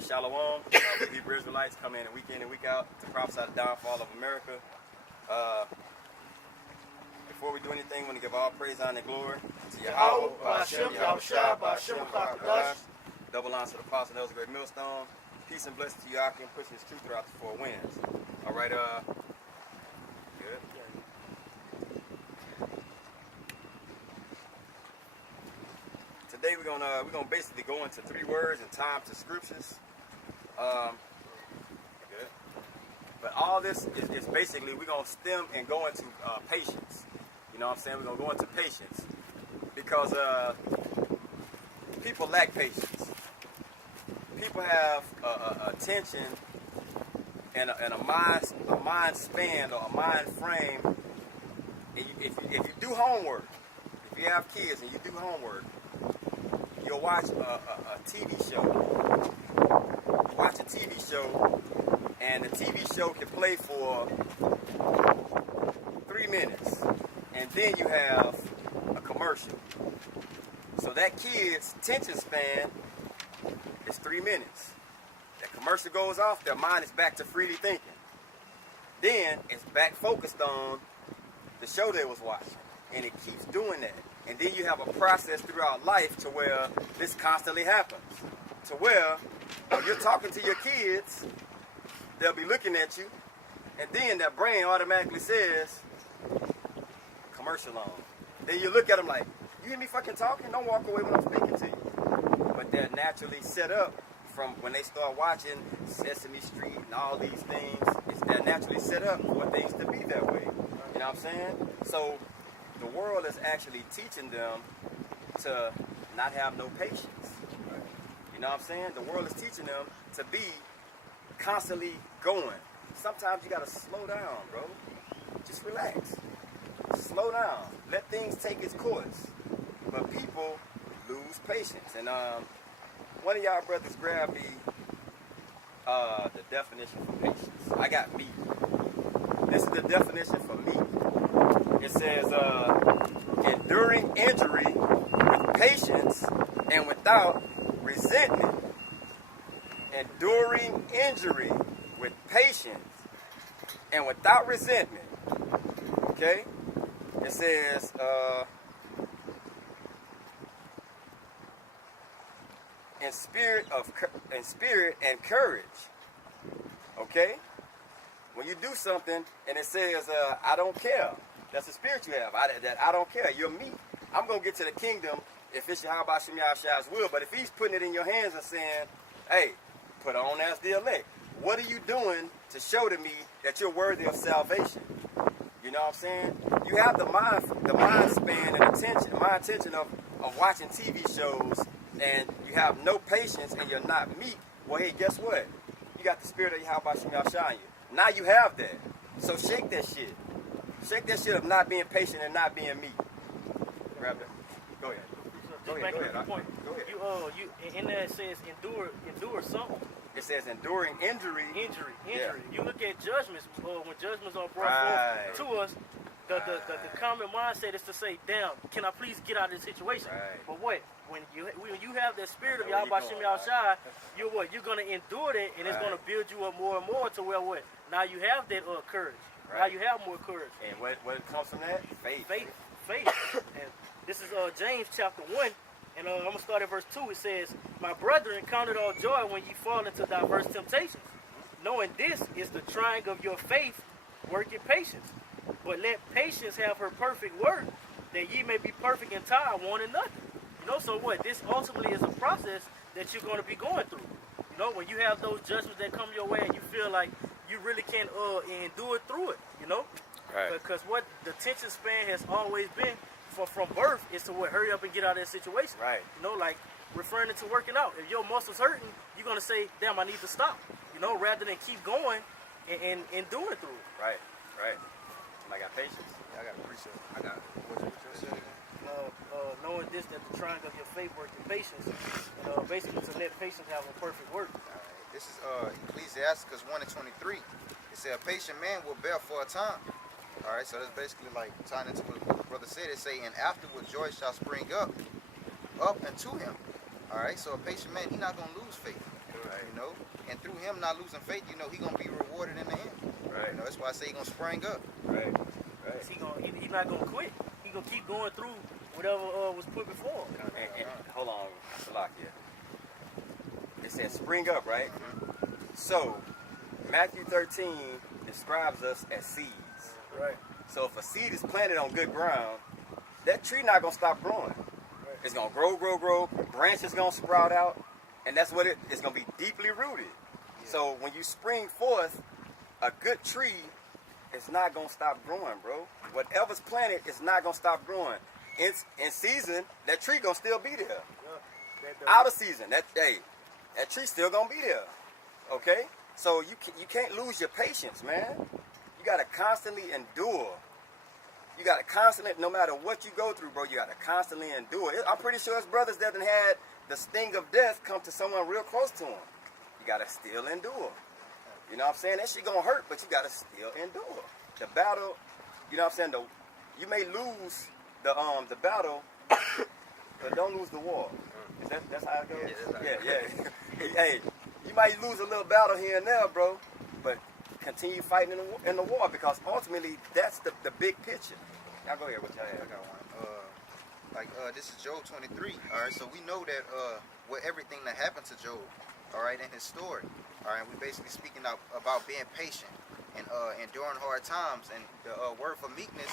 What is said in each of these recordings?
Shalom. We Hebrew Israelites come in week and week out to prophesy the downfall of America. Before we do anything, we want to give all praise, honor, and glory to Yahweh, Ba'ashem, Yahushua, Ba'ashem, Kadash. Double honor to the apostle, that was a great millstone. Peace and blessings to you, Akim, pushing his truth throughout the four winds. All right, good. Today we're gonna basically go into 3 words and time to scriptures. Good. But all this is basically we're gonna stem and go into patience. You know what I'm saying? We're gonna go into patience because people lack patience. People have attention and a mind span or a mind frame. If you do homework, if you have kids and you do homework, you'll watch a TV show. Watch a TV show, and the TV show can play for 3 minutes, and then you have a commercial. So that kid's attention span is 3 minutes. That commercial goes off, their mind is back to freely thinking. Then it's back focused on the show they was watching, and it keeps doing that. And then you have a process throughout life to where this constantly happens. To where when you're talking to your kids, they'll be looking at you, and then their brain automatically says, commercial on. Then you look at them like, you hear me fucking talking? Don't walk away when I'm speaking to you. But they're naturally set up from when they start watching Sesame Street and all these things. They're naturally set up for things to be that way. You know what I'm saying? So the world is actually teaching them to not have no patience. You know what I'm saying? The world is teaching them to be constantly going. Sometimes you gotta slow down, bro. Just relax. Slow down. Let things take its course. But people lose patience. And one of y'all brothers grabbed me the definition for patience. I got meat. This is the definition for meat. It says enduring injury with patience and without resentment. Enduring injury with patience and without resentment. Okay? It says in spirit and courage. Okay? When you do something and it says I don't care. That's the spirit you have. I don't care. You're me. I'm gonna get to the kingdom if it's Yahweh Ba'ashem Yahushua's will. But if he's putting it in your hands and saying, hey, put on as the elect, what are you doing to show to me that you're worthy of salvation? You know what I'm saying? You have the mind span and my attention of watching TV shows, and you have no patience and you're not meek. Well, hey, guess what? You got the spirit of Yahweh Ba'ashem Yahusha in you. Now you have that. So shake that shit. Shake that shit of not being patient and not being meek. Grab that. Go ahead. Go ahead. Go ahead. You in there it says endure something. It says enduring injury. Injury. Yeah. You look at judgments. When judgments are brought forth to us, the common mindset is to say, "Damn, can I please get out of this situation?" Right. But what? When you have that spirit of Yahweh Ba'ashem Yahushua, you're what? You're gonna endure that, and it's gonna build you up more and more to where what? Now you have that courage. Right. Now you have more courage. And what comes from that? Faith. And this is James chapter 1. And I'm going to start at verse 2. It says, "My brethren, count it all joy when ye fall into diverse temptations, knowing this is the trying of your faith, working patience. But let patience have her perfect work, that ye may be perfect and tired, wanting nothing." You know, so what? This ultimately is a process that you're going to be going through. You know, when you have those judgments that come your way and you feel like you really can't endure through it, you know? Right. Because what the attention span has always been from birth is to what? Hurry up and get out of that situation. Right. You know, like referring it to working out. If your muscles hurting, you're going to say, damn, I need to stop. You know, rather than keep going and doing it through it. Right. I got patience. I got appreciation. I got what you said. Knowing this, that the trying of your faith working patience, basically to let patience have a perfect work. All right. This is Ecclesiasticus 1:23. It said, "A patient man will bear for a time." All right, so that's basically like tying into what the brother said. It say, "And afterward joy shall spring up unto him." All right, so a patient man, he's not gonna lose faith. You know, and through him not losing faith, you know, he gonna be rewarded in the end. Right. You know, that's why I say he gonna spring up. Right. Right. He not gonna quit. He gonna keep going through whatever was put before him. And hold on, Salakia. It says spring up, right? So Matthew 13 describes us as seeds. Right. So if a seed is planted on good ground, that tree not gonna stop growing. It's gonna grow, grow, grow. Branches gonna sprout out, and that's what it's gonna be deeply rooted. So when you spring forth, a good tree is not gonna stop growing, bro. Whatever's planted is not gonna stop growing. In season, that tree gonna still be there. Out of season, that tree still gonna be there. Okay? So you can't lose your patience, man. You gotta constantly endure. You gotta constantly, no matter what you go through, bro, you gotta constantly endure. I'm pretty sure his brothers that done had the sting of death come to someone real close to him. You gotta still endure. You know what I'm saying? That shit gonna hurt, but you gotta still endure. The battle, you know what I'm saying? You may lose the battle, but don't lose the war. That's how it goes? Yeah. Hey, you might lose a little battle here and there, bro, but continue fighting in the war, because ultimately that's the big picture. Now go ahead, what y'all I have? got one. This is Job 23. All right, so we know that with everything that happened to Job, all right, in his story, all right, we basically speaking about being patient and enduring hard times, and the word for meekness,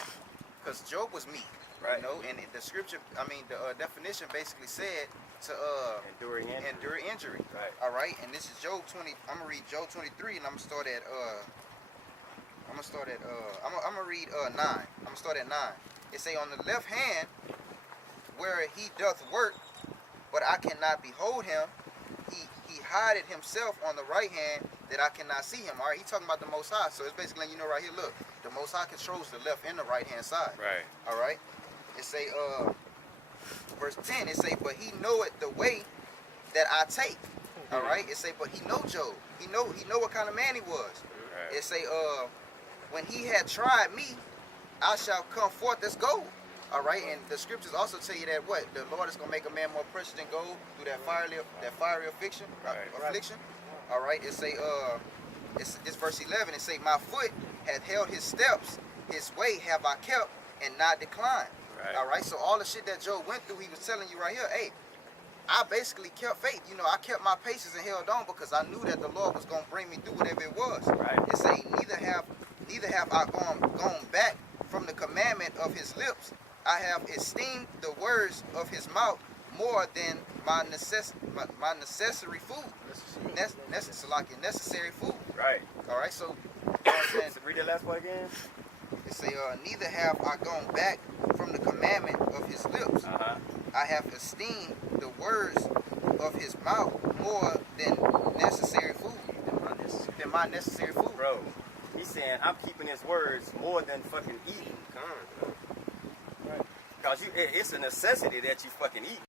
because Job was meek, Right. you know, and the scripture, the definition basically said to Enduring injury. endure injury. Right. All right, and this is Job 20. I'm gonna read Job 23, and I'm gonna start at I'm gonna read 9. I'm gonna start at 9. It say, on the left hand where he doth work, but I cannot behold him. He hideth himself on the right hand, that I cannot see him. All right, he talking about the Most High. So it's basically, you know, right here, look, the Most High controls the left and the right hand side. Right. All right. It say verse 10. It say, but he knoweth the way that I take. All right. It say, but he know Job. He know what kind of man he was. Right. It say, when he had tried me, I shall come forth as gold. All right, and the scriptures also tell you that what the Lord is gonna make a man more precious than gold through that fiery affliction. Affliction. All right. It say, it's verse 11. It say, my foot hath held his steps, his way have I kept, and not declined. Right. All right. So all the shit that Job went through, he was telling you right here, hey, I basically kept faith. You know, I kept my patience and held on because I knew that the Lord was gonna bring me through whatever it was. Right. It say, neither have I gone back from the commandment of his lips. I have esteemed the words of his mouth more than my necessary food. Necessary food. Right. All right. So, you know what I'm saying? So read that last part again. It say, neither have I gone back from the commandment of his lips. I have esteemed the words of his mouth more than necessary food. Than my necessary food. Bro, he's saying I'm keeping his words more than fucking eating. Because it's a necessity that you fucking eat.